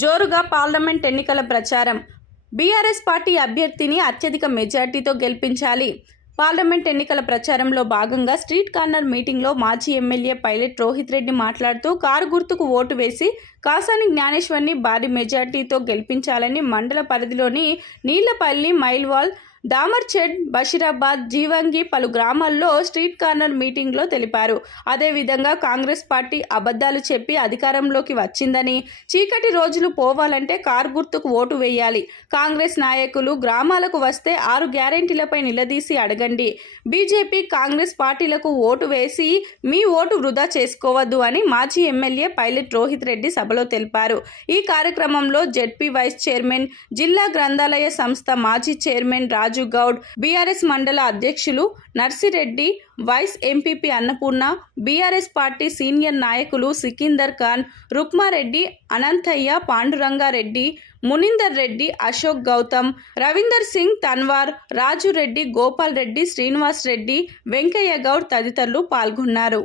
జోరుగా పార్లమెంట్ ఎన్నికల ప్రచారం. బీఆర్ఎస్ పార్టీ అభ్యర్థిని అత్యధిక మెజార్టీతో గెలిపించాలి. పార్లమెంట్ ఎన్నికల ప్రచారంలో భాగంగా స్ట్రీట్ కార్నర్ మీటింగ్లో మాజీ ఎమ్మెల్యే పైలట్ రోహిత్ రెడ్డి మాట్లాడుతూ కారు గుర్తుకు ఓటు వేసి కాసాని జ్ఞానేశ్వర్ని భారీ మెజార్టీతో గెలిపించాలని మండల పరిధిలోని నీళ్లపల్లి, మైల్వాల్, దామర్చెడ్, బషీరాబాద్, జీవంగి పలు గ్రామాల్లో స్ట్రీట్ కార్నర్ మీటింగ్లో తెలిపారు. అదేవిధంగా కాంగ్రెస్ పార్టీ అబద్ధాలు చెప్పి అధికారంలోకి వచ్చిందని, చీకటి రోజులు పోవాలంటే కారు గుర్తుకు ఓటు వేయాలి. కాంగ్రెస్ నాయకులు గ్రామాలకు వస్తే 6 గ్యారెంటీలపై నిలదీసి అడగండి. బీజేపీ, కాంగ్రెస్ పార్టీలకు ఓటు వేసి మీ ఓటు వృధా చేసుకోవద్దు అని మాజీ ఎమ్మెల్యే పైలట్ రోహిత్ రెడ్డి సభలో తెలిపారు. ఈ కార్యక్రమంలో జెడ్పీ వైస్ చైర్మన్, జిల్లా గ్రంథాలయ సంస్థ మాజీ చైర్మన్ రాజు గౌడ్, బీఆర్ఎస్ మండల అధ్యక్షులు Narsireddy, vice MPP Annapurna, BRS party senior నాయకులు సికిందర్ ఖాన్, రుక్మారెడ్డి, అనంతయ్య, పాండురంగారెడ్డి, మునిందర్ రెడ్డి, అశోక్ గౌతమ్, రవీందర్ సింగ్, తన్వార్, రాజు రెడ్డి, గోపాల్ రెడ్డి, శ్రీనివాస్ రెడ్డి, వెంకయ్య గౌడ్ తదితరులు పాల్గొన్నారు.